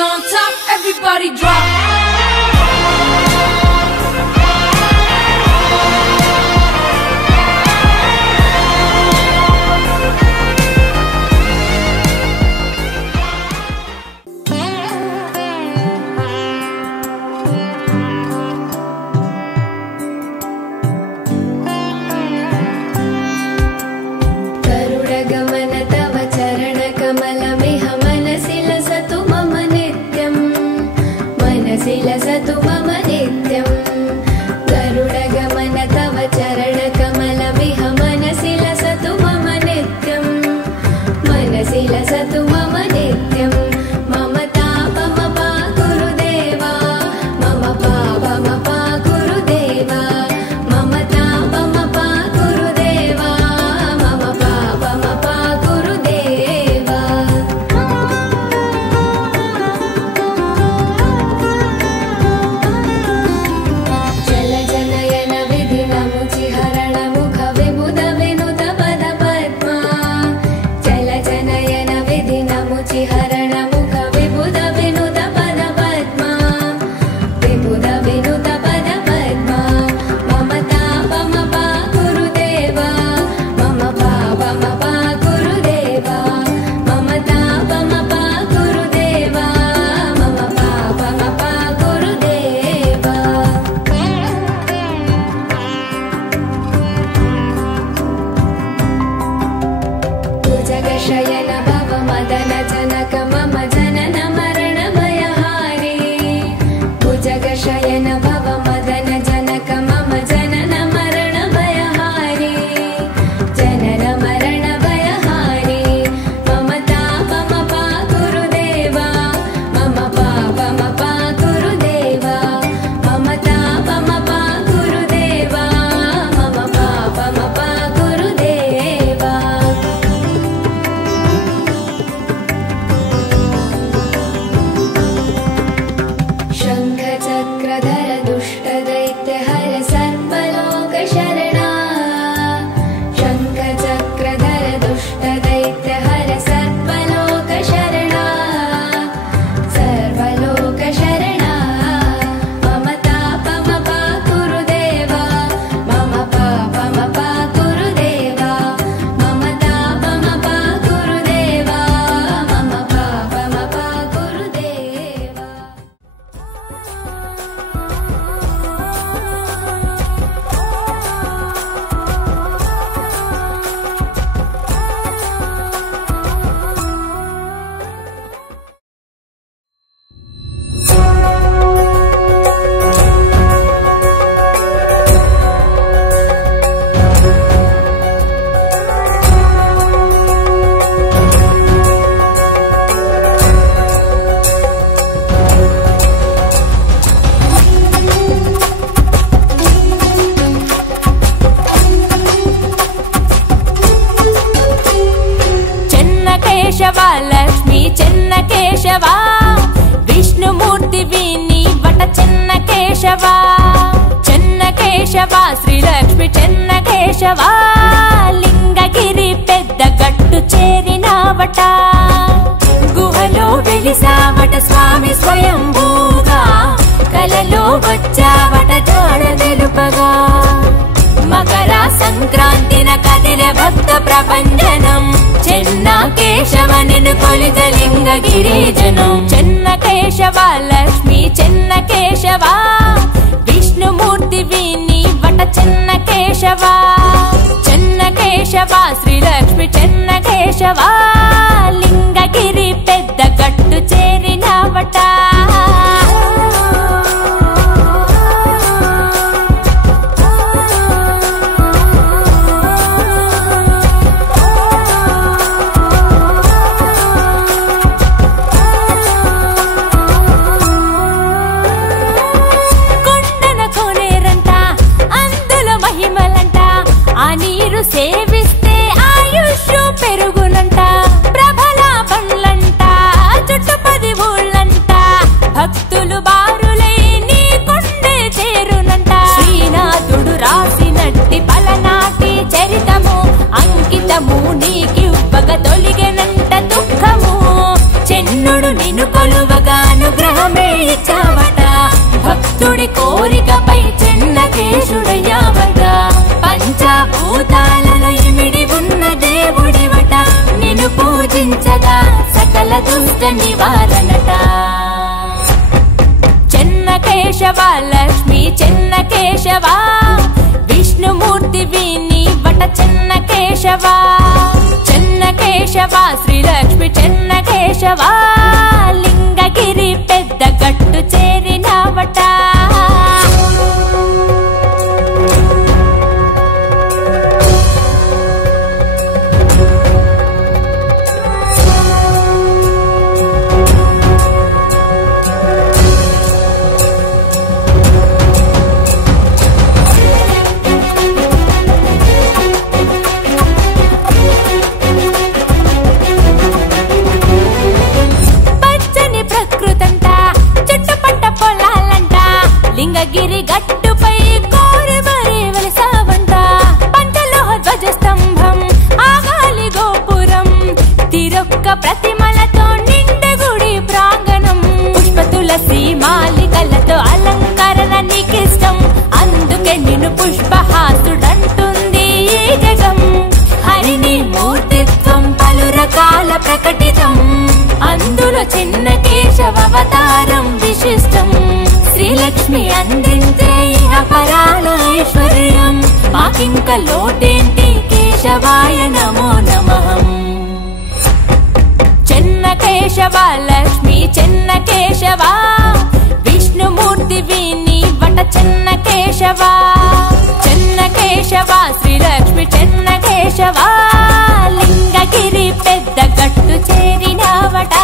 on top, everybody drop. मनसिलसतु मम नित्यं गरुडगमन तव चरणकमलमिह मनसिलसतु मम नित्यं मनसिलसतु मम नित्यं मम तापमपाकुरु देवा मम पापमपाकुरु देवा मम तापमपाकुरु देवा मम पापमपाकुरु देवा शयन भव मदन जनक मम जनन मरण भयहारी भुजग शयन भव मदन जनक मम जनन मरण भयहारी जनन मरण भयहारी मम तापमपाकुरु देवा मम पापमपाकुरु देवा मम तापमपाकुरु देवा मम पापमपाकुरु देवा शङ्खचक्रधर दुष्टदैत्यहर सर्वलोकशरणा शङ्खचक्रधर दुष्टदैत्यहर सर्वलोकशरणा सर्वलोकशरणा मम तापमपाकुरु देवा मम पापमपाकुरु देवा मम तापमपाकुरु देवा मम पापमपाकुरु देवा लक्ष्मी चिन्न केशवा विष्णुमूर्ति वीनी वट चिन्न केशवा श्री लक्ष्मी चिन्न केशवा लिंगगिरि पेद्द गट्टु चेरिनावट गुहलो वेलिसावट स्वामी स्वयंभूगा कలలో వచ్చావట జాడ తెలుపగా మకర సంక్రాంతిన కదిలే భక్త ప్రభంజనం చెన్న కేశవ నిన్ను కొలిత లింగగిరిజనం చెన్న కేశవ లక్ష్మి చెన్న కేశవ విష్ణుమూర్తి వీని వట చెన్న కేశవ శ్రీ లక్ష్మి చెన్న కేశవ లింగగిరి పెద్ద గట్టు చేరినవట సేవిస్తే ఆయుష్ పెరుగునంట ప్రభల బండ్లంట చుట్టుపది ఊళ్ళంట భక్తులు బారులై నీ కొండే చేరునంట శ్రీనాథుడు రాసినట్టి పలనాటి చరితము అంకితము నీకివ్వగ తొలిగెనంట దుఃఖము చెన్నుడు నిన్ను కొలువగా భక్తుడి కోరికపై చెన్నకేశుడయ్యావట పంచభూతాలలో ఇమిడి ఉన్న దేవుడివట నిన్ను పూజించగా సకల దుష్ట నివారణట చెన్నకేశవ లక్ష్మి చెన్నకేశవ విష్ణుమూర్తి విని వట చెన్నకేశవ చెన్నకేశవ శ్రీలక్ష్మి చెన్నకేశవ లింగగిరి పెద్ద గట్టు చేరినవట లింగగిరి గట్టుపై కోరి మరి వెలిసావంట పంచలోహ ధ్వజ స్తంభం ఆగాలి గోపురం తిరొక్క ప్రతిమలతో నిండు గుడి ప్రాంగణం పుష్ప తులసి మాలికలతో అలంకరణ నీకిష్టం అందుకే నిన్ను పుష్పహాసుడంటుంది ఈ జగం హరిని మూర్తిత్వం పలు రకాల ప్రకటితం అందులో చెన్నకేశవ అవతారం విశిష్టం శ్రీలక్ష్మి అందించే అపరాల ఐశ్వర్యం మాకింక లోటేంటి కేశవాయ నమో నమః చెన్నకేశవ లక్ష్మి చెన్నకేశవ విష్ణుమూర్తి విని వట చెన్నకేశవ చెన్నకేశవ శ్రీలక్ష్మి చెన్నకేశవ లింగగిరి పెద్ద గట్టు చేరినవట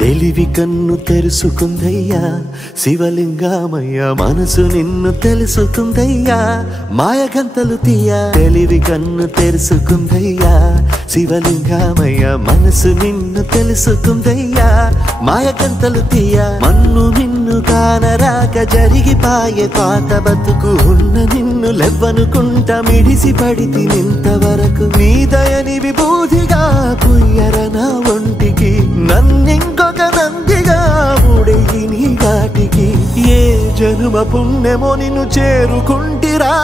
తెలివి కన్ను తెరుసుకుందయ్యా శివలింగమయ్య మనసు నిన్ను తెలుసుకుందయ్యా మాయగంతలు తీయ తెలివి కన్ను తెరుసుకుందయ్యా శివలింగమయ్య మనసు నిన్ను తెలుసుకుందయ్యా మాయగంతలు తీయ మన్ను నిన్ను కానరాక జరిగిపాయే పాత బతుకు ఉన్న నిన్ను లెవ్వనుకుంటా మిడిసి పడితి నింతవరకు నీ దయని విభూతిగా పుయ్యర నా ఒంటికి నన్నింకొక నందిగా ఊడేయి నీ ఘాటికి ఏ జనుమ పుణ్యమో నిన్ను చేరుకుంటిరా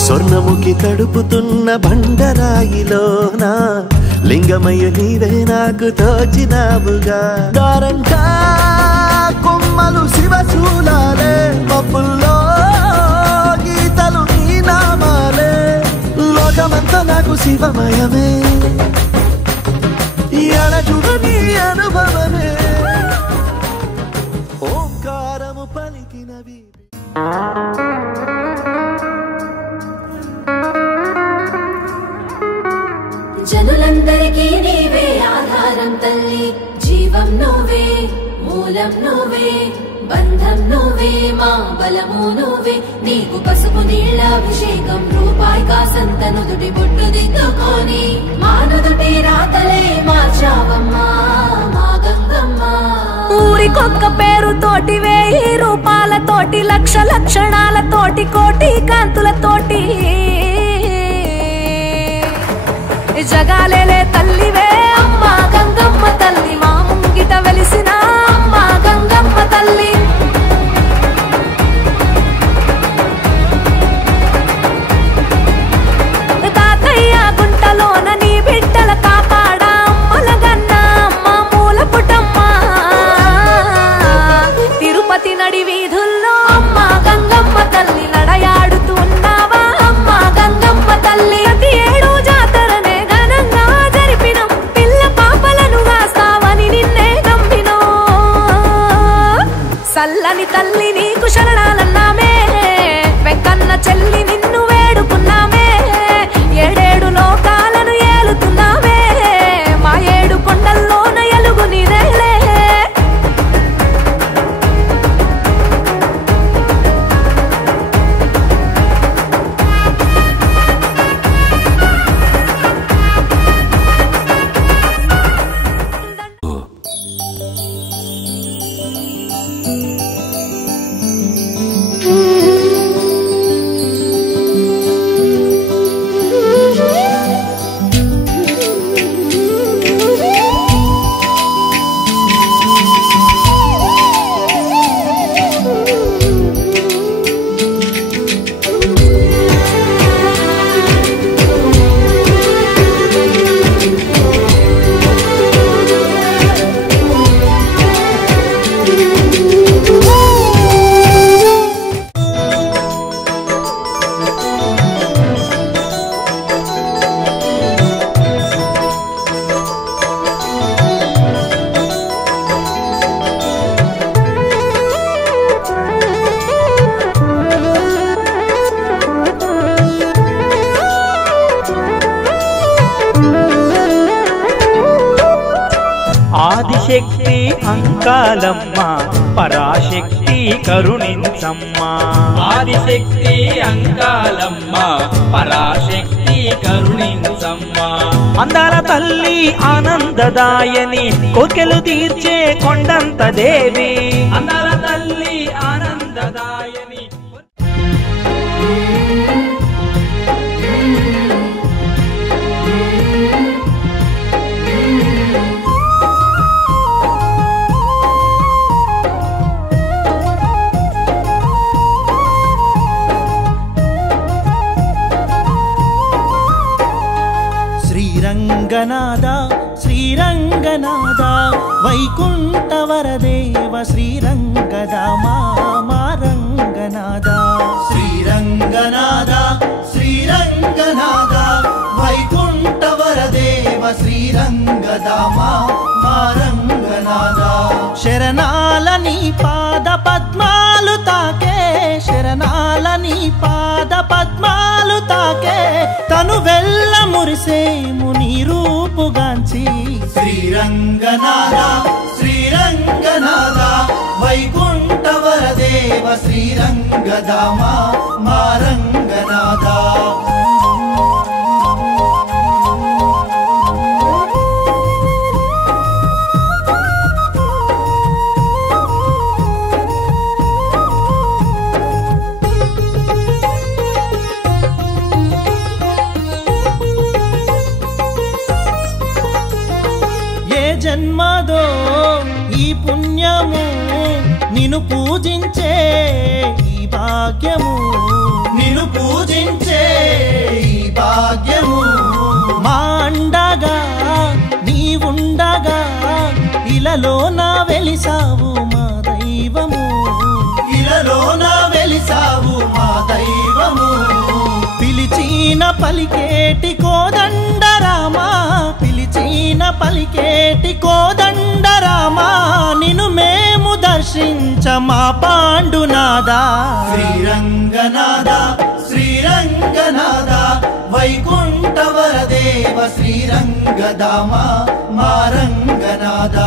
స్వర్ణముఖి తడుపుతున్న బండరాయిలోనా లింగమయ్య నీవే నాకు తోచినావుగా దారంగా కొమ్మలు శివశూలాలే మబ్బుల్లో గీతలు నీ నామాలే లోకమంతా నాకు శివమయమే ఎడచుడు నీ అనుభవమే ఓంకారము పలికినవి జనులందరికీ నీవే ఆధారం తల్లి జీవం నువ్వే మూలం నువ్వే బంధం నువ్వే మా బలము నువ్వే నీకు పసుపు నీళ్ళ అభిషేకం రూపాయి కాసంత నుదుటి బొట్టు దిద్దుకొని మా నుదుటి రాతలే మార్చావమ్మా మా గంగమ్మ ఊరికొక్క పేరుతోటి 1000 రూపాలతోటి లక్ష లక్షణాలతోటి కోటి కాంతులతోటి జగాలేలే తల్లివే అమ్మ గంగమ్మ తల్లి మా ముంగిట వెలిసిన అమ్మ గంగమ్మ తల్లి తాతయ్య గుంటలోన నీ బిడ్డల కాపాడా అమ్మలగన్న అమ్మ మూల పుటమ్మ తిరుపతి నడి వీధుల్లో అమ్మ గంగమ్మ తల్లి నడయాడుతూ ఉన్నావా అమ్మ గంగమ్మ తల్లి అతి ఏడు జాతరనే ఘనంగా జరిపినం పిల్ల పాపలను కాస్తావని నిన్నే నమ్మినో సల్లని తల్లి నీకు శరణాలన్నామే వెంకన్న చెల్లి నిన్ను వేడుకున్నామే ఏడేడు లోకాలను ఏలుతున్నామే మా 7 కొండల్లోన ఎలుగు నీదేలే ఆదిశక్తి అంకాలమ్మ పరాశక్తి కరుణించమ్మ ఆదిశక్తి అంకాలమ్మ పరాశక్తి కరుణించమ్మ అందాల తల్లి ఆనందదాయని కోకెలు తీర్చే కొండంత దేవి అందాల తల్లి ఆనందదాయని శ్రీరంగనాథ శ్రీరంగనాథ వైకుంఠ వరదేవ శ్రీరంగద మారంగనాథ శ్రీరంగనాథ శ్రీరంగనాథ వైకుంఠ వరదేవ శ్రీ శ్రీరంగదామా మా రంగనాథ. శరణాల నీ పాద పద్మాలు తాకే, శరణాల నీ పాద పద్మాలు తాకే, తను వెళ్ళ మురిసేము నీ రూపుగాంచి. శ్రీరంగనాథ శ్రీరంగనాథ వైకుంఠ వరదేవ శ్రీరంగదామా మా రంగనాథ. జన్మదో ఈ పుణ్యము నిన్ను పూజించే ఈ భాగ్యము, నిన్ను పూజించే ఈ భాగ్యము. మా అండగా నీవుండగా ఇలలో నా వెలిసావు మా దైవము, ఇలలో నా వెలిసావు మా దైవము. పిలిచిన పలికేటి కోదండరామా, పిలిచిన పలికేటి కోదండరామా, నిన్ను మేము దర్శించ మా పాండునాథ. శ్రీరంగనాథ శ్రీరంగనాథ వైకుంఠ వరదేవ శ్రీరంగదామా మా రంగనాథ.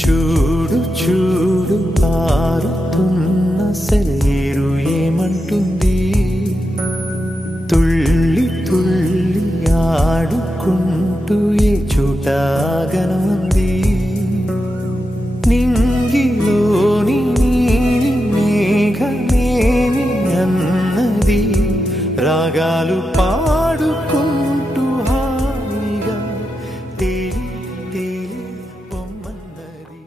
చూడు చూడు పారుతున్న సెలయేరు ఏమంటుంది, తుళ్ళి తుళ్ళి ఆడుకుంటూ ఏ చోటాగనుంది. నింగిలోని నీలి మేఘమేమి అన్నది, రాగాలు పాడుకుంటూ హాయిగా తేలి తేలి పొమ్మన్నది.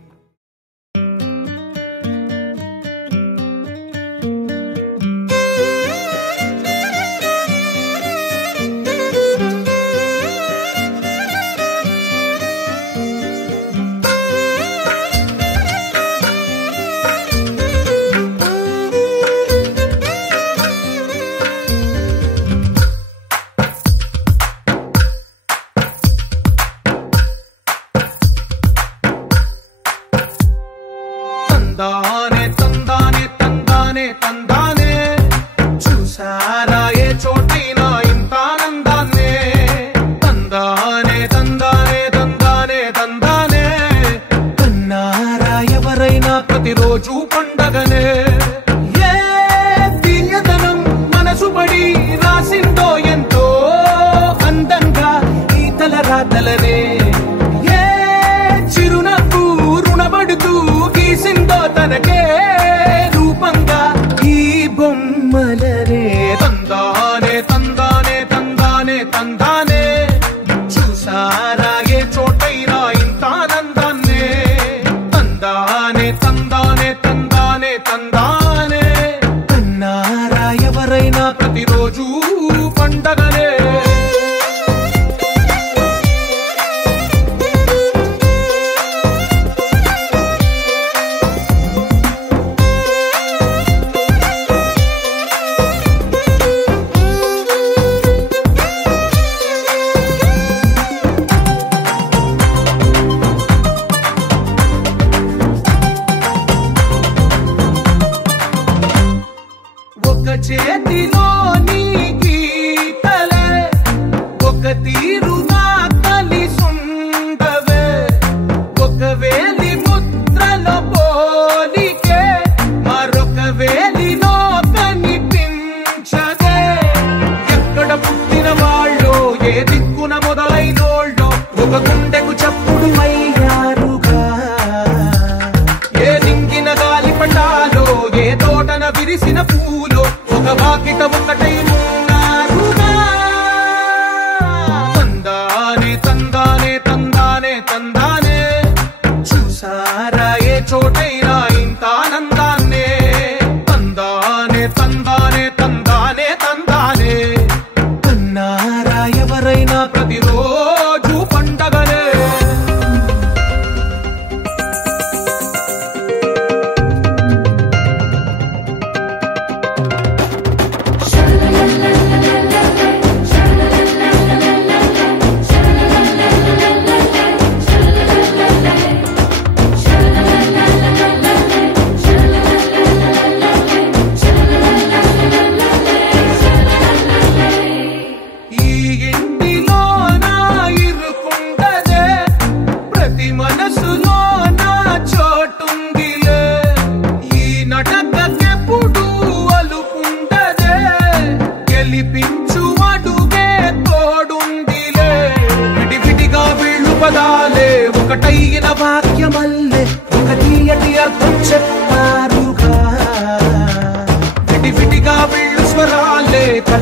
తందానే తందానే తందానే తందానే, చూసారా ఏ చోటైనా ఇంత ఆనందాన్నే. తందానే తందానే తందానే తందానే, కన్నారా ఎవరైనా ప్రతిరోజు పండగనే. ఏ తీయదనం మనసు పడి రాసిందో ఎంతో అందంగా ఈ తలరాతలనే. ఏ చిరునవ్వు రుణపడుతూ గీసిందో తనకే రూపంగా ఈ బొమ్మలనే. తందానే తందానే తందానే తందానే, చూసారా ఏ చోటైనా ఇంత ఆనందాన్నే. తందానే తందానే తందానే తందానే, కన్నారా ఎవరైనా ప్రతిరోజు పండగనే. ఒక చేతిలో నీ గీతలే, ఒక తీరుగా కలిసుండవే. ఒక వేలి ముద్రలో పోలికే మరొక వేలిలో కనిపించదే. ఎక్కడ పుట్టిన వాళ్ళో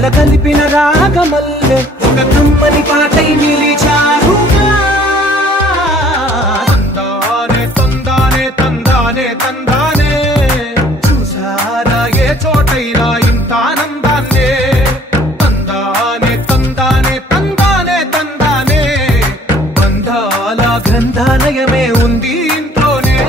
కలగలిపిన రాగమల్లె ఒక కమ్మని పాటై నిలిచారుగా తందానే తందానే తందానే తందానే చూసారా ఏ చోటైనా ఇంత ఆనందాన్నే తందానే తందానే తందానే తందానే బంధాల గ్రంథాలయమే ఉంది ఇంట్లోనే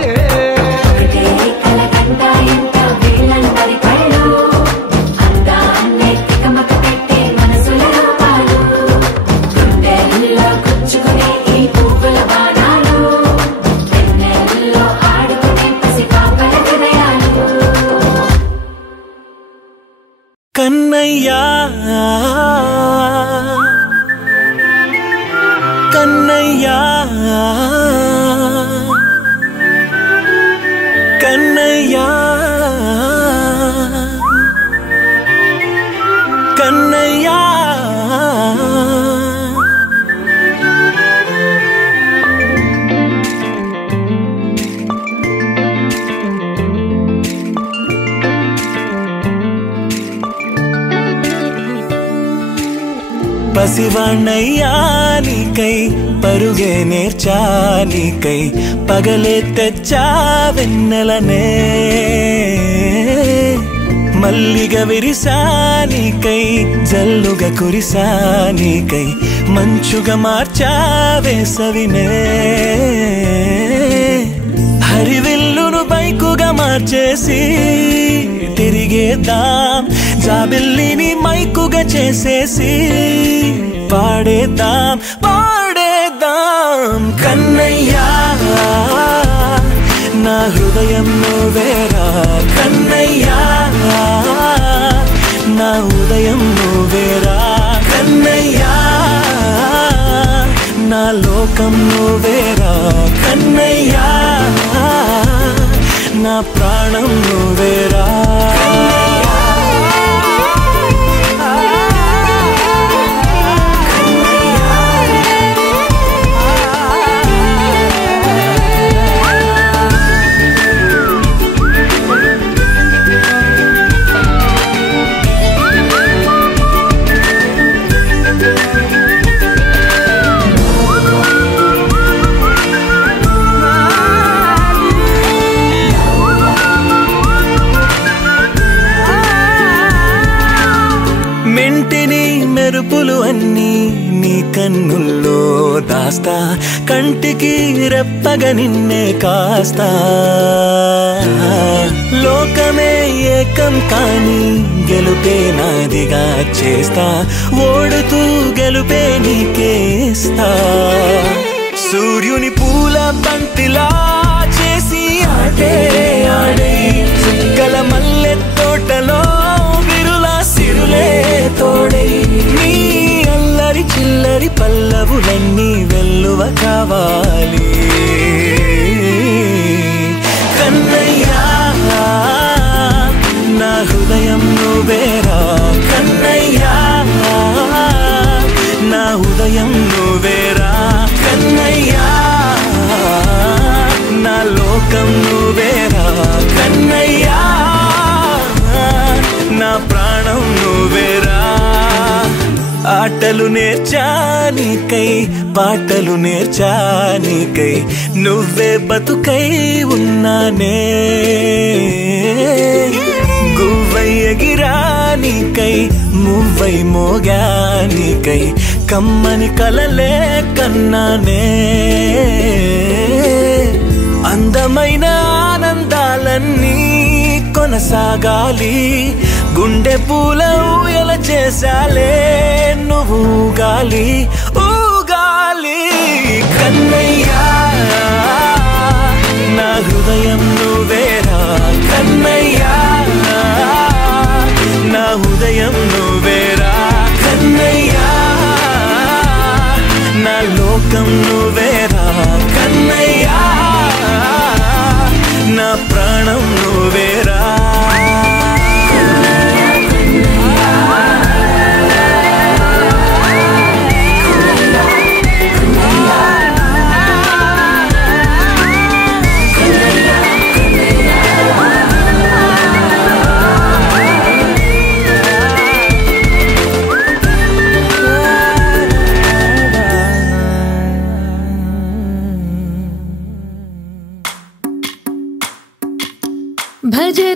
కన్నయ్యా కన్నయ్యా కన్నయ్యా కన్నయ్యా పసివాణ్ణయ్యా నీకై పరుగే నేర్చా నీకై పగలే తెచ్చా వెన్నెలనే మల్లిగ విరిసా నీకై జల్లుగా కురిసా నీకై మంచుగా మార్చా వేసవినే హరివిల్లును బైకుగా మార్చేసి తిరిగేద్దాం జాబిల్లిని మైకుగా చేసేసి పాడేద్దాం పాడేద్దాం కన్నయ్యా నా హృదయం నువ్వేరా కన్నయ్యా నా ఉదయం నువ్వేరా కన్నయ్యా నా లోకం నువ్వేరా కన్నయ్యా నా ప్రాణం నువ్వేరా మెంటిని మెరుపులు అన్నీ నీ కన్నుల్లో దాస్తా కంటికి రెప్పగా నిన్నే కాస్తా లోకమే ఏకం కాని గెలుపే నాదిగా చేస్తా ఓడుతూ గెలుపే నీకేస్తా సూర్యుని పూల బంతిలా చేసి ఆడే ఆడే చుక్కల మల్లె తోటలో సిరులే తోడై నీ అల్లరి చిల్లరి పల్లవులన్నీ వెల్లువ కావాలి కన్నయ్యా నా హృదయం నువ్వేరా కన్నయ్యా నా ఉదయం నువ్వేరా కన్నయ్యా నా లోకం నువ్వేరా కన్నయ్యా నా ప్రాణం నువ్వేరా ఆటలు నేర్చా నీకై పాటలు నేర్చా నీకై నువ్వే బతుకై ఉన్నానే గువ్వై ఎగిరా నీకై మువ్వై మోగా నీకై కమ్మని కలలే కన్నానే అందమైన ఆనందాలన్నీ కొనసాగాలి గుండె పూల ఊయల చేసాలే నువ్వు ఊగాలి ఊగాలి కన్నయ్యా నా హృదయం నువ్వేరా కన్నయ్యా నా ఉదయం నువ్వేరా కన్నయ్యా నా లోకం నువ్వేరా కన్నయ్యా నా ప్రాణం నువ్వేరా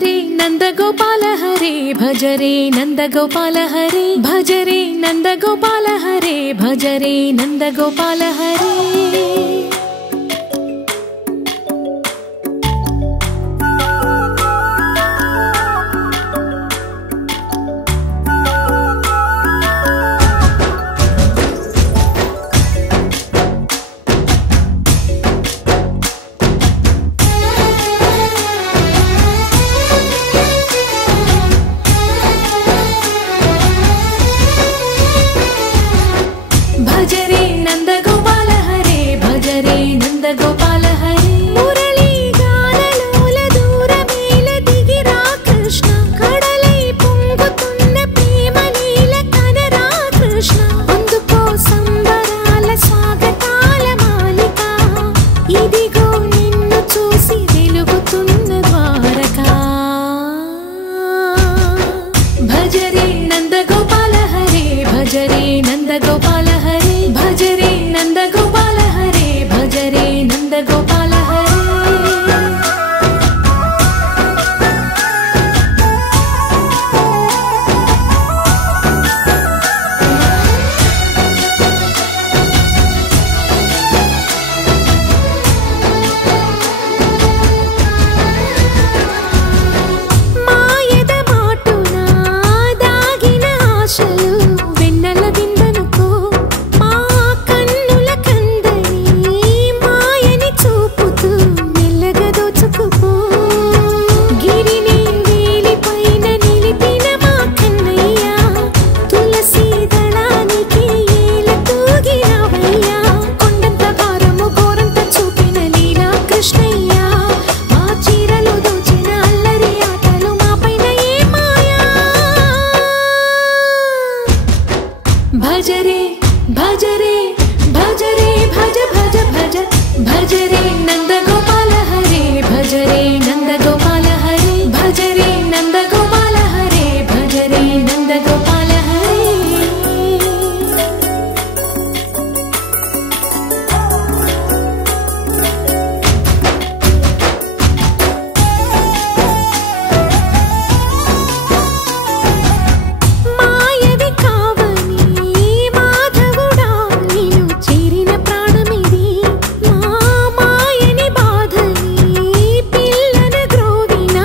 భజరే నందగోపాల హరే భజరే నందగోపాల హరే భజరే నందగోపాల హరే భజరే నందగోపాల హరే భజరే నందగోపాల హరే భజరే నందగోపాల హరే మురళీ గానలోల దూరమేల దిగిరా కృష్ణ కడలై పొంగుతున్న ప్రేమ లీల కనరా కృష్ణ అందుకో సంబరాల స్వాగతాల మాలిక ఇదిగో నిన్ను చూసి వెలుగుతున్న ద్వారకా భజరే నందగోపాల హరే భజరే నందగోపాల హరే భజరే నందగోపాల హరే భజరే నందగోపాల హరే మాయద మాటున దాగిన ఆశలు వెన్నెల విందనుకో మా కన్నుల కందని మాయని చూపుతూ మెల్లగా దోచుకుపో గిరిని వేలిపైన నిలిపిన మా కన్నయ్య తులసి దళానికి ఏల తూగినవయ్యా కొండంత భారము గోరంత చూపిన లీలా కృష్ణయ్య మా చీరలు దోచిన అల్లరి ఆటలు మా పైన ఏ మాయా భజరే భజరే భజరే భజ భజ భజ భజరే నందగోపాల హరే భజరే నందగోపాల హరే భజరే నందగోపాల హరే భజరే నందగోపాల హరే మాయవి కావని మాధవుడా నీను చేరిన ప్రాణమిది మా మాయని బాధని పిల్లన గ్రోవిన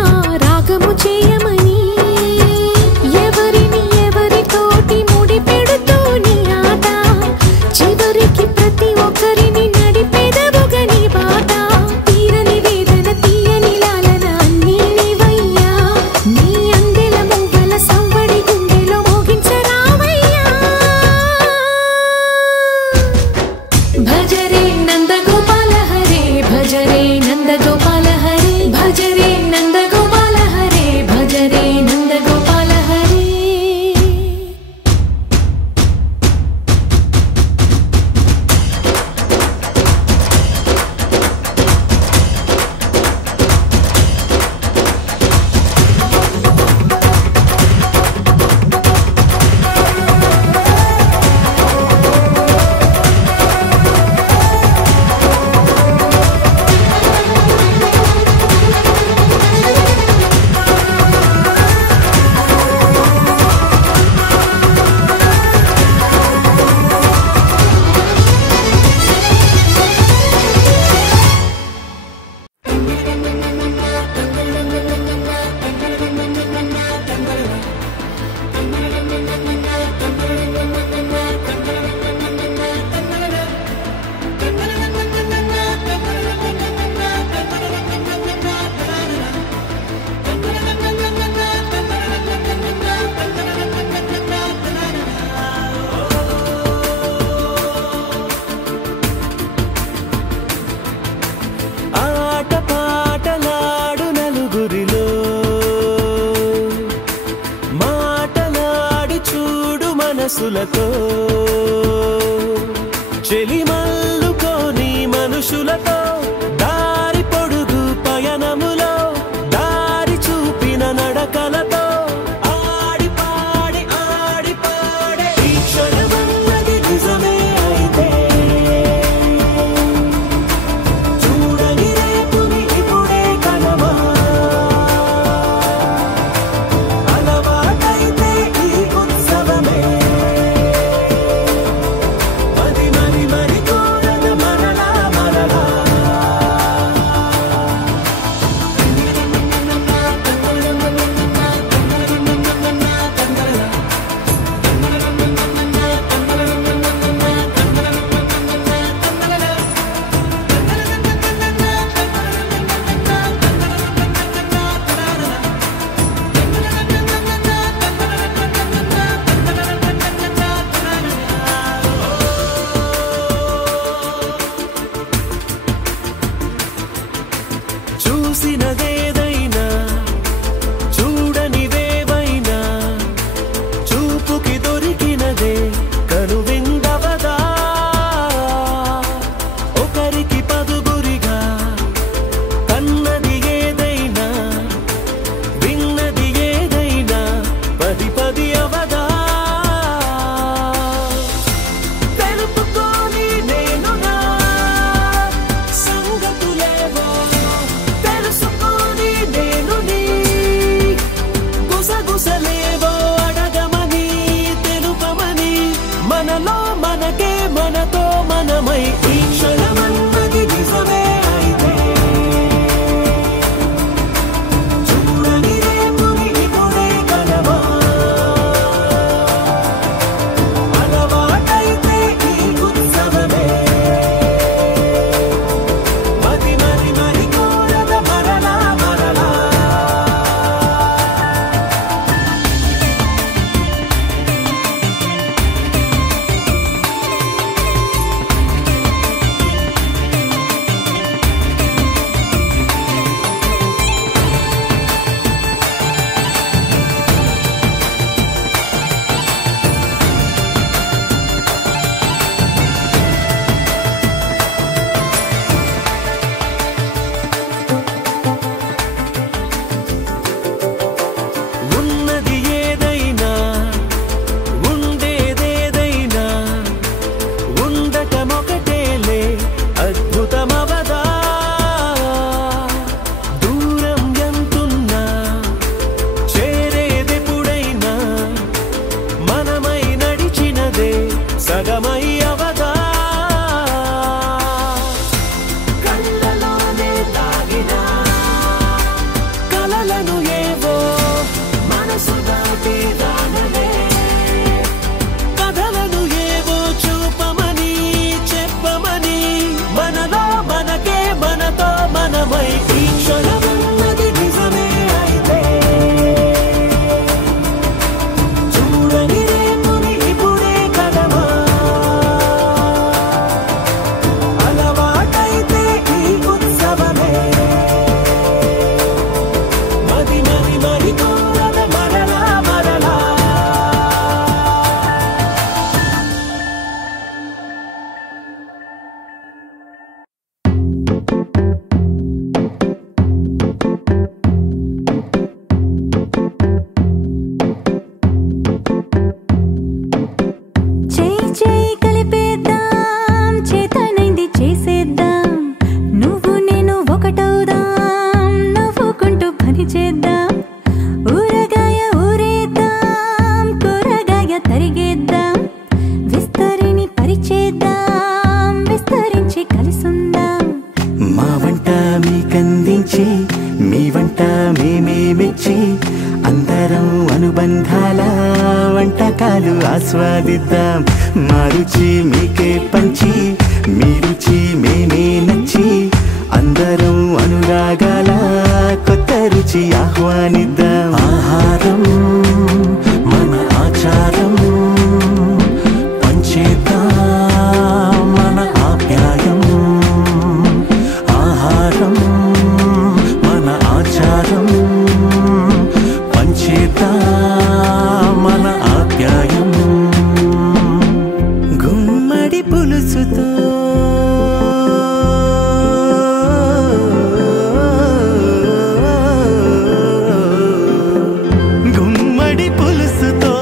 రాగము చేయమని ఎవరిని ఎవరితోటి ముడి పెడుతూ నీ ఆట చివరికి ప్రతి ఒక్కరిని నడిపెదవుగా నీ బాట తీరని వేదన తీయని లాలన అన్నీ నీవయ్యా నీ అందెల మువ్వల సవ్వడి గుండెలో మోగించరావయ్యా భజరే నందగోపాల హరే భజరే నందగోపాల హరే భజరే నందగోపాల హరే భజరే నందగోపాల హరే ఆట పాటలాడు నలుగురిలో మాటలాడి చూడు మనసులతో చెలిమల్లుకోని మనుషులతో దారి పొడుగు పయనములో దారి చూపిన నడకలతో ఆడి పాడి ఈ క్షణమన్నది నిజమే అయితే చూడని రేపుని ఇప్పుడే కనమా అనుబంధాల వంటకాలు ఆస్వాదిద్దాం మా రుచి మీకే పంచి మీ రుచి మేమే నచ్చి అందరం అనురాగాల కొత్త రుచి ఆహ్వానిద్దాం ఆహారం మన ఆచారం పంచేద్దాం మన ఆప్యాయం ఆహారం మన ఆచారం పంచేద్దాం మన ఆప్యాయం గుమ్మడి పులుసుతో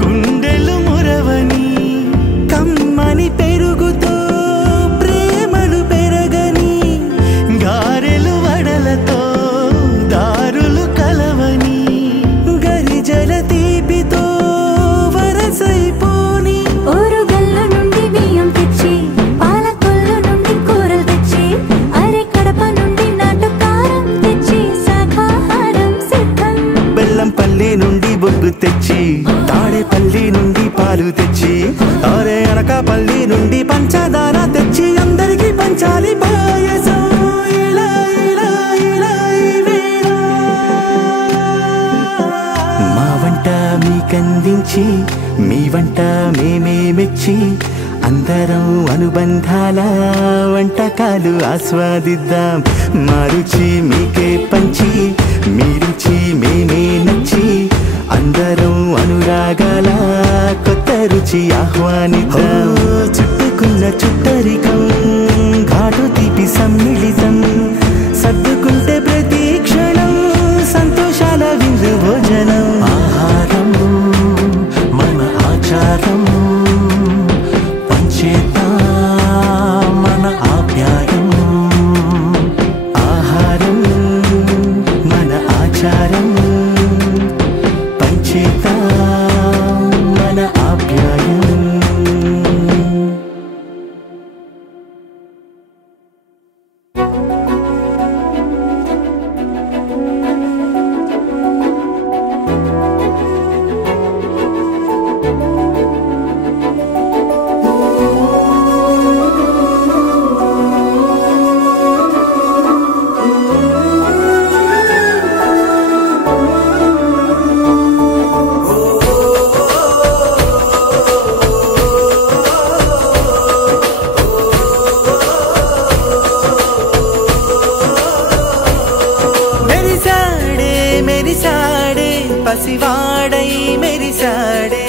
గుండెలు మురవని కమ్మని పెరుగుతో ప్రేమలు పెరగని గారెలు వడలతో దారులు కలవని గరిజల తీపితో వరసైపోని ఊరుగల్ల నుండి బియ్యం తెచ్చి పాలకొల్లు నుండి కూరలు తెచ్చి అరే కడప నుండి నాటుకారం తెచ్చి శాఖాహారం సిద్ధం బెల్లంపల్లి నుండి బొగ్గు తెచ్చి తాడేపల్లి నుండి పాలు తెచ్చి అరే అనకాపల్లి నుండి పంచదార తెచ్చి అందరికీ పంచాలి పాయసం ఇలా ఇలా ఇలా ఈ వేళ. మా వంట మీకందించి మీ వంట మేమే మెచ్చి అందరం అనుబంధాల వంటకాలు ఆస్వాదిద్దాం మా రుచి మీకే పంచి మీ రుచి మేమే నచ్చి అందరం అనురాగాల కొత్త రుచి ఆహ్వానిద్దాం చుట్టుకున్న చుట్టరికం ఘాటు తీపి సమ్మిళితం సర్దుకుంటే ప్రతి క్షణం సంతోషాల విందు భోజనం ఆహారం మన ఆచారం పంచేద్దాం మన ఆప్యాయం ఆహారం మన ఆచారం పంచేద్దాం మన ఆప్యాయం మెరిసాడే పసివాడై మెరిసాడే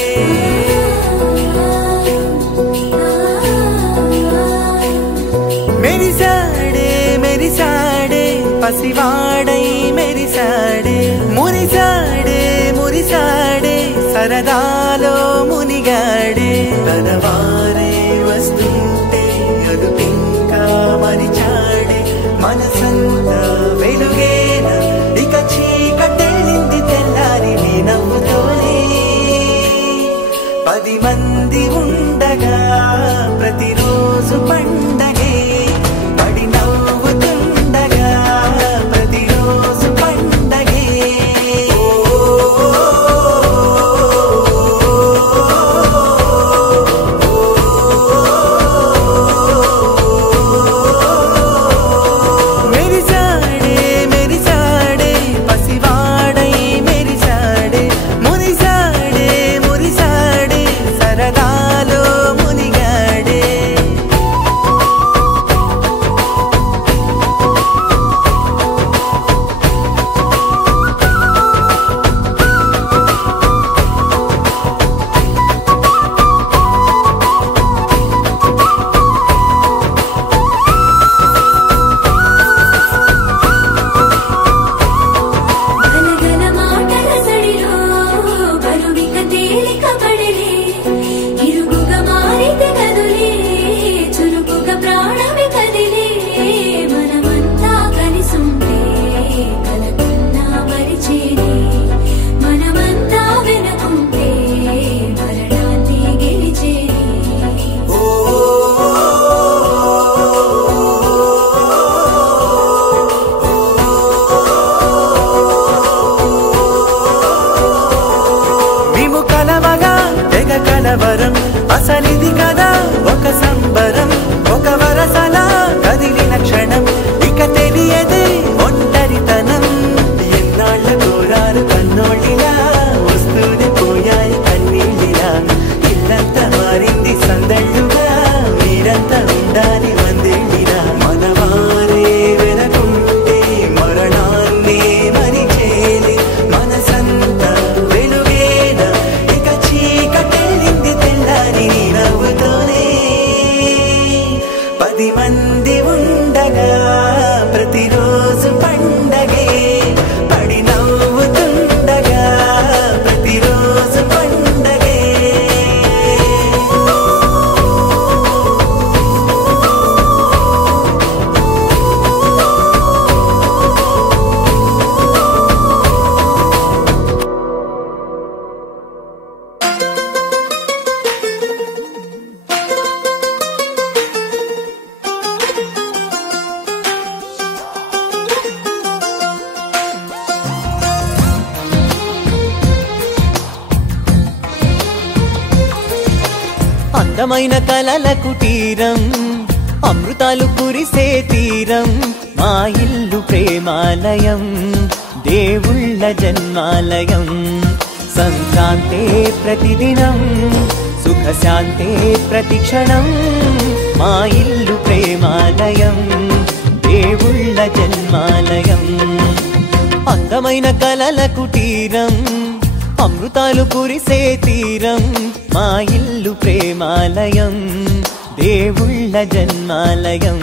మెరిసాడే మెరిసాడే పసివాడై మెరిసాడే మురిసాడే మురిసాడే సరదాలో మునిగాడే తనవారే వస్తుంటే అదుపింకా మరిచాడే మనసంతా వెలుగేన ఇక చీకటెళ్ళింది తెల్లారి నీ నవ్వుతోనే 10 మంది ఉండగా ప్రతిరోజు పండగే పడి నవ్వుతుండగా ప్రతిరోజు పండగే కలవరం అసలిది కదా ఒక సంబరం ఒక వరసలా కదిలిన క్షణం ఇక తెలియదే ఒంటరితనం ఎన్నాళ్ళ కోరారు కన్నోళ్ళిలా వస్తూనే పోయాయి కన్నీళ్ళిలా ఇల్లంతా మారింది సందళ్ళుగా మీరంతా ఉండాలి వందేళ్ళిలా మనవారే వెనకుంటే మరణాన్నే మరిచేలి మనసంతా వెలుగేన ఇక చీకటెళ్ళింది తెల్లారి నీ నవ్వుతోనే 10 మంది ఉండగా ప్రతిరోజు పండగే పడి నవ్వుతుండగా ప్రతిరోజు పండగే అందమైన కలల కుటీరం అమృతాలు కురిసే తీరం మా ఇల్లు ప్రేమాలయం దేవుళ్ళ జన్మాలయం సంక్రాంతే ప్రతిదినం సుఖశాంతే ప్రతిక్షణం మా ఇల్లు ప్రేమాలయం దేవుళ్ళ జన్మాలయం అందమైన కలల కుటీరం అమృతాలు కురిసే తీరం మా ఇల్లు ప్రేమాలయం దేవుళ్ళ జన్మాలయం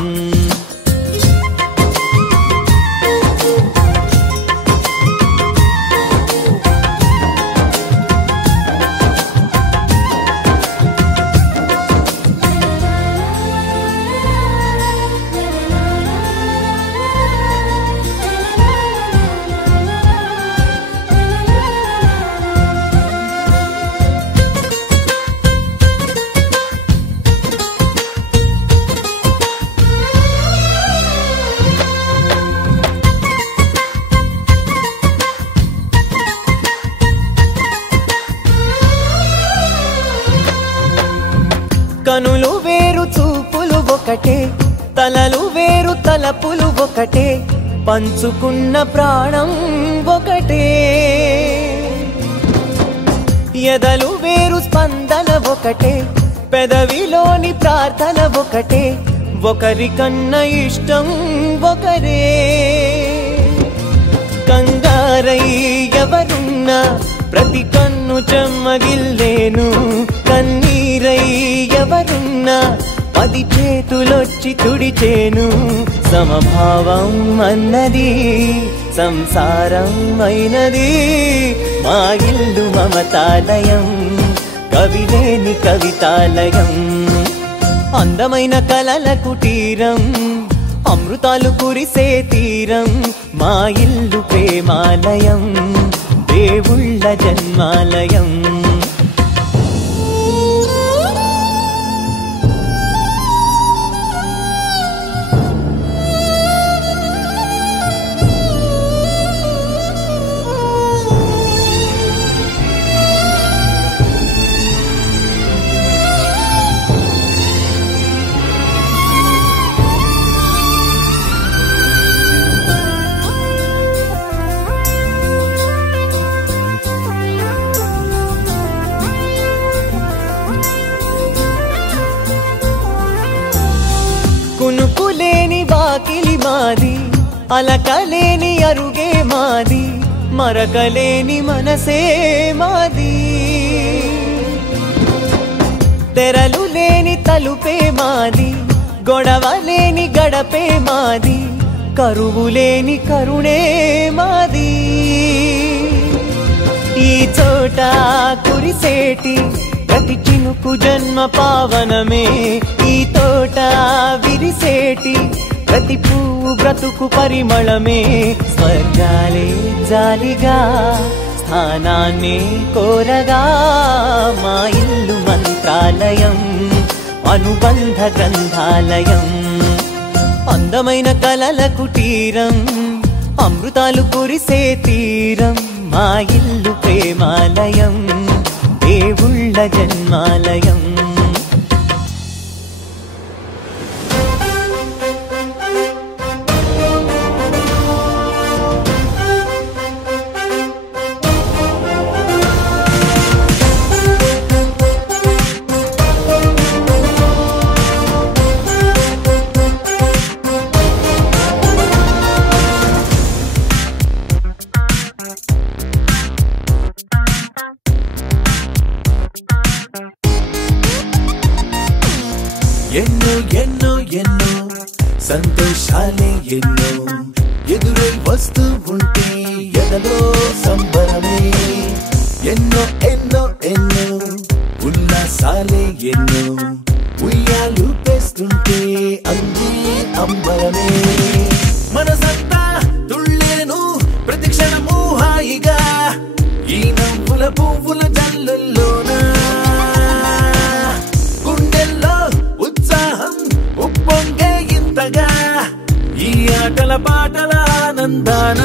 కనులు వేరు చూపులు ఒకటే తలలు వేరు తలపులు ఒకటే పంచుకున్న ప్రాణం ఒకటే ఎదలు వేరు స్పందన ఒకటే పెదవిలోని ప్రార్థన ఒకటే ఒకరికన్నా ఇష్టం ఒకరే కంగారై ఎవరున్నా ప్రతి కన్ను చెమ్మగిల్లేను కన్నీరై ఎవరున్నా 10 చేతులొచ్చి తుడిచేను సమభావం అన్నది సంసారం అయినది మా ఇల్లు మమతాలయం కవిలేని కవితాలయం అందమైన కలల కుటీరం అమృతాలు కురిసే తీరం మా ఇల్లు ప్రేమాలయం దేవుళ్ళ జన్మాలయం కునుకులేని వాకిలి మాది అలకలేని అరుగే మాది మరకలేని మనసే మాది తెరలు లేని తలుపే మాది గొడవ లేని గడపే మాది కరువు లేని కరుణే మాది ఈ చోట కురిసేటి ప్రతి చినుకు జన్మ పావనమే ఈ తోట విరిసేటి ప్రతి పువ్వు బ్రతుకు పరిమళమే స్వర్గాలే జాలిగా స్థానాన్ని కోరగా మా ఇల్లు మంత్రాలయం అనుబంధ గ్రంథాలయం అందమైన కలల కుటీరం అమృతాలు కురిసే తీరం మా ఇల్లు ప్రేమాలయం దేవుళ్ళ నూరేళ్ల జన్మాలయం. ఎన్నో ఎన్నో ఎన్నో సంతోషాలే ఎన్నో ఎదురై వస్తూ ఉంటే ఎదలో సంబరమే. ఎన్నో ఎన్నో ఎన్నో ఉల్లాసాలే ఎన్నో ఉయ్యాలు పేస్తుంటే అందే అంబరమే. మనసంతా తుళ్ళేను ప్రతి క్షణము హాయిగా ఈ నవ్వుల పువ్వుల జల్లుల్లోనా. గుండెల్లో ఉత్సాహం ఉప్పొంగే ఇంతగా ఈ ఆటల పాటల ఆనందాన.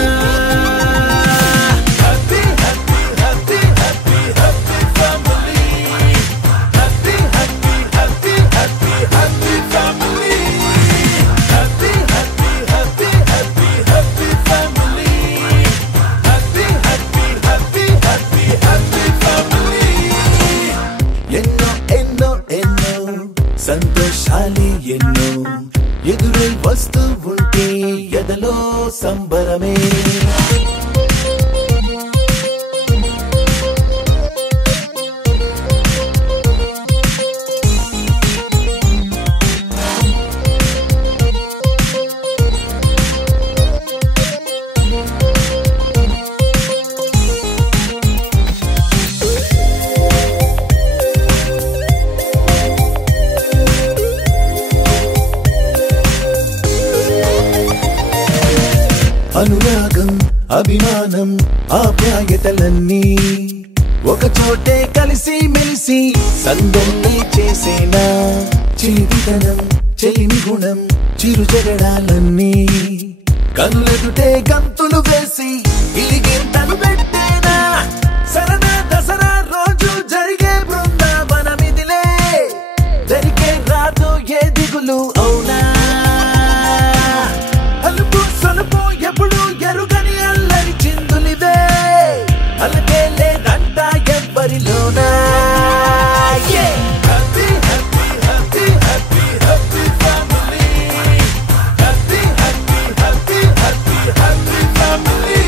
Happy happy happy happy happy family. Happy happy happy happy happy family. Happy happy happy happy happy family. Happy happy happy happy happy family. ఎన్నో ఎన్నో ఎన్నో సంతోషాలే ఎన్నో ఎదురై వస్తూ ఉంటే ఎదలో సంబరమే. అనురాగం అభిమానం ఆప్యాయతలన్నీ ఒక చోటే కలిసి మెలిసి సందర్ని చేసేనా. చిలిపితనం చెలిమి గుణం చిరు జగడాలన్నీ కనులెదుటే గంతులు వేసి ఇలిగింతలు పెట్టేనా. సరదా దసరా రోజు జరిగే బృందావనమిదిలే జరిగే రాదు ఏ దిగులు అవునా. అలుపు సొలుపు ఎప్పుడు ఎరుగని అల్లరి చిందులిదే అలకే లేదంట ఎవ్వరిలోనా. Happy happy happy happy happy family. Happy happy happy happy happy family.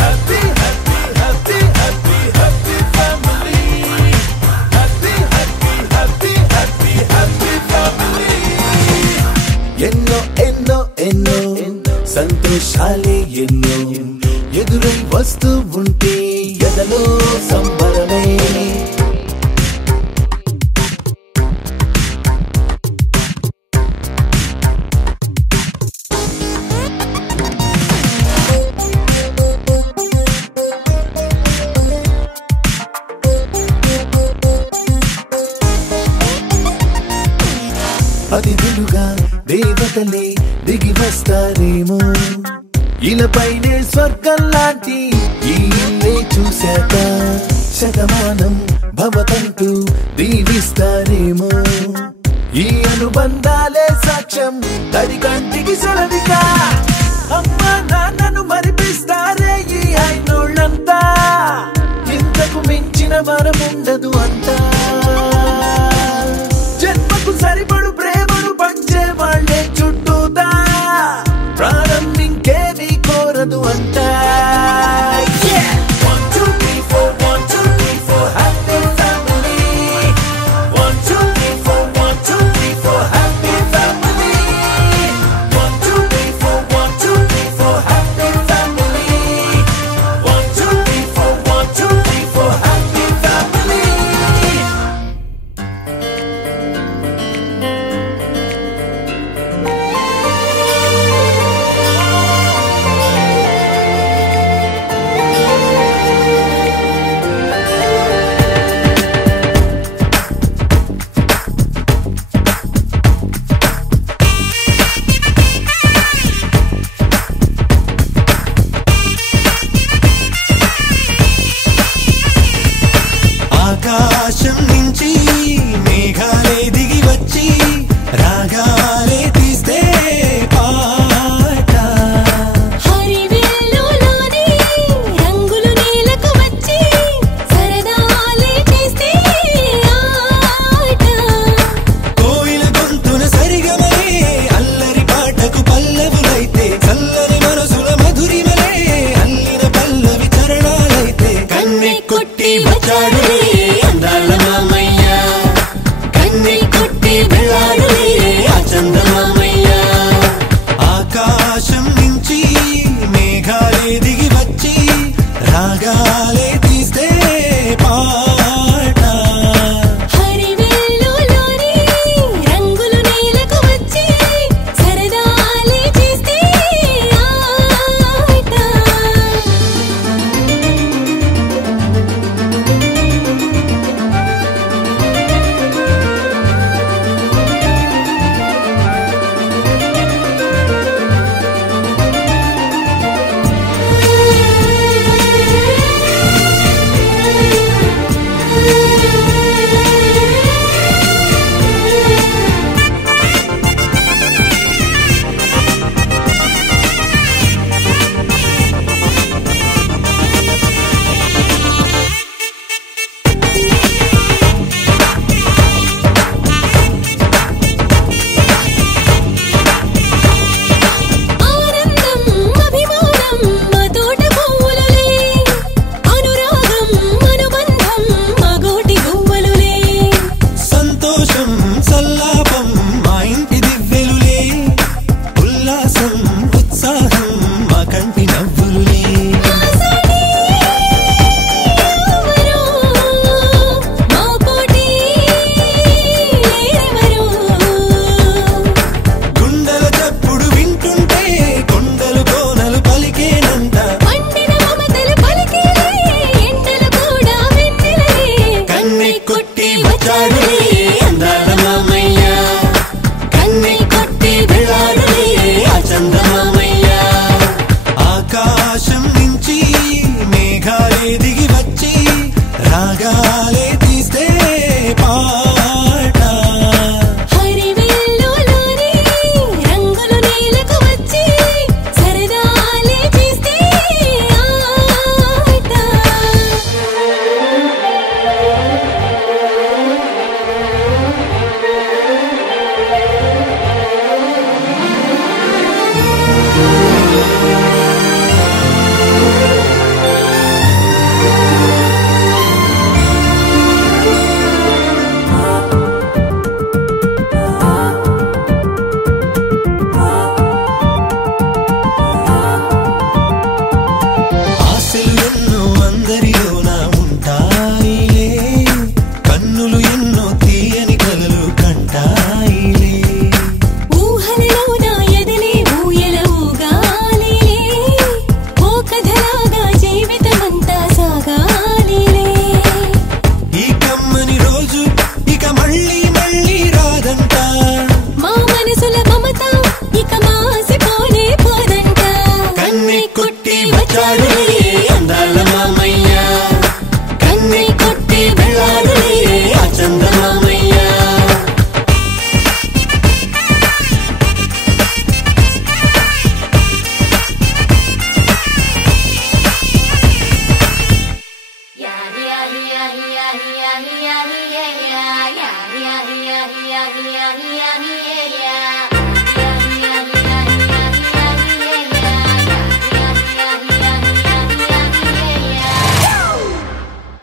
Happy happy happy happy happy family. Happy happy happy happy happy family. ఎన్నో ఎన్నో ఎన్నో సంతోషాలే ఎన్నో ఎదురై వస్తూ ఉంటే ఎదలో సంబరమే. అతిథులుగా దేవతలే దిగి వస్తారేమో ఇలపైనే స్వర్గం లాంటి ఈ ఇల్లే చూశాక శతమానం భవతంటూ దీవిస్తారేమో. ఈ అనుబంధాలే సాక్ష్యం తడి కంటికి సెలవిగా అమ్మ నాన్నను మరిపిస్తారే ఈ అయినోళ్ళంతా. ఇంతకు మించిన వరముండదు అంతా. జన్మకు సరిపడు ప్రేమను పంచే వాళ్ళే చుట్టూతా ప్రాణం ఇంకేది కోరదు అంతా. రాగాలే తీస్తే పాట హరివెల్లులోని రంగులు నేలకు వచ్చి సరదాలే చేస్తే ఆట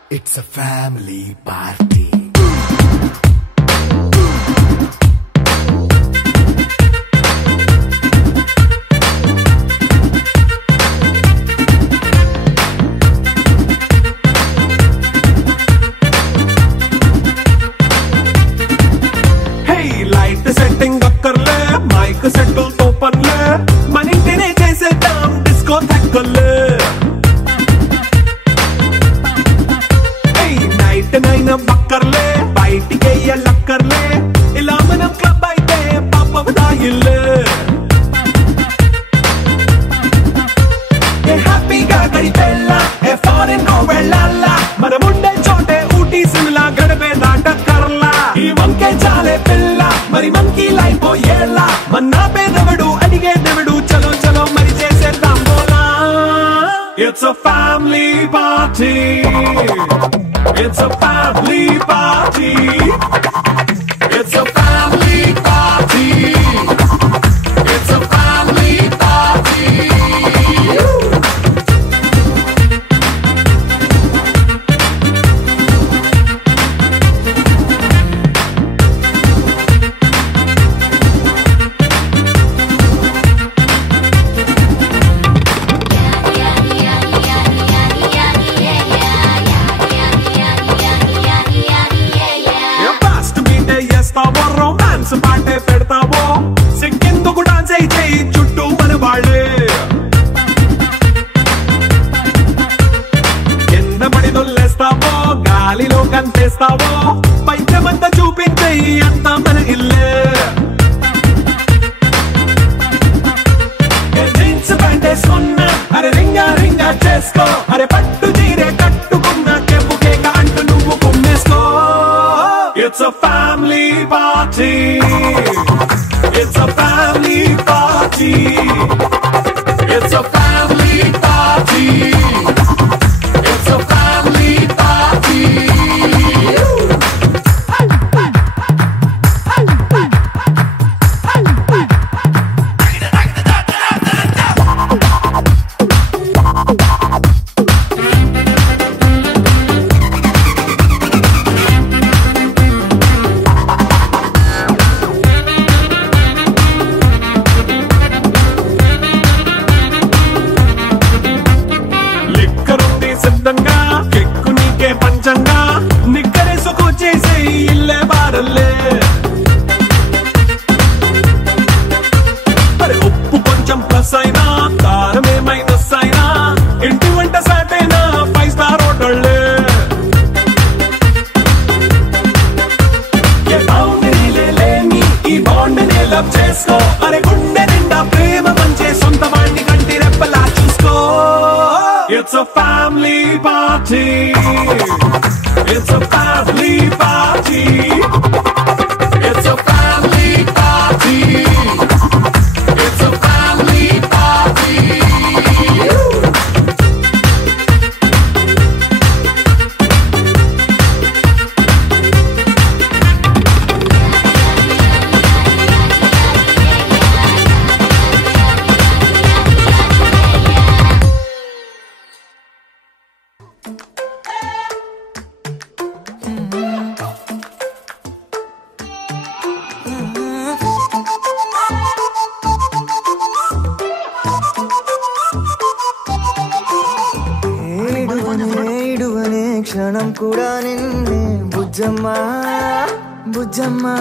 It's a family party. Settle తో పనులే మన ఇంటినే చేసేద్దాం డిస్కో థక్కలే నైట్ నైన్ బక్కర్లే బయటికి లక్కర్లే ఇలా మనం క్లబ్ అయితే పాపం దాయిల్లే హ్యాపీగా గడిపెళ్ళా ఫారెన్ నో వెళ్ళాలా మనముండే చోటే ఊటీ సిమ్లా గడిపే దాటక్కర్లా ఈ వంకే చాలే పిల్ల మరి మంకీ లైఫ్ పోయేలా మన్నా పేదవడు అడిగేదెవడు చలో చలో మరి చేసేద్దాం బోలా It's a family party It's a family party It's a family party It's a family party కనిపిస్తావో పైచమంతా చూపించేయి అంతా మన ఇల్లే జీన్స్ ప్యాంట్ వేసుకున్నా అరే రింగా రింగా చేసుకో అరే పట్టు చీరే కట్టుకున్నా కెప్పు కేక అంటూ నువ్వు కుమ్మేసుకో It's a family party It's a family party It's a family party It's a family party కెక్కు నీకే పంచంగా నిక్కరేసుకొచ్చేసే ఇల్లే బారల్లే మరి ఉప్పు కొంచెం ప్లస్ అయినా కారమే మైనస్ అయినా ఇంటి వంట సాటైనా 5 స్టార్ హోటళ్ళే ఏ బౌండరీలే లేని ఈ బాండ్నే లవ్ చేసుకో అరే గుండె నిండా ప్రేమ పంచే సొంత వాణ్ణి కంటి రెప్పలా చూసుకో It's a family party It's a family party It's a family party It's a family party క్షణం కూడా నిన్నే బుజ్జమ్మా బుజ్జమ్మా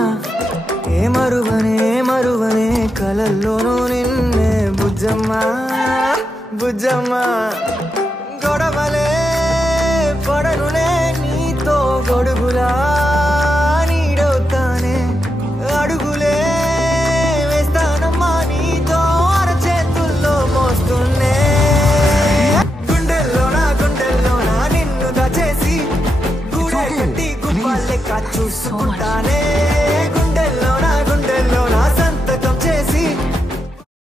ఏ మరువనే కలల్లోనూ నిన్నే బుజ్జమ్మా బుజ్జమ్మా గొడవలే పడనులే నీతో గొడుగులా నీడవుతానే అడుగులే వేస్తానమ్మా నీతో అరచేతుల్లో మోస్తున్నే గుండెల్లోనా నిన్ను దాచేసి గూడే కట్టి గువ్వాలెక్క చూసుకుంటానే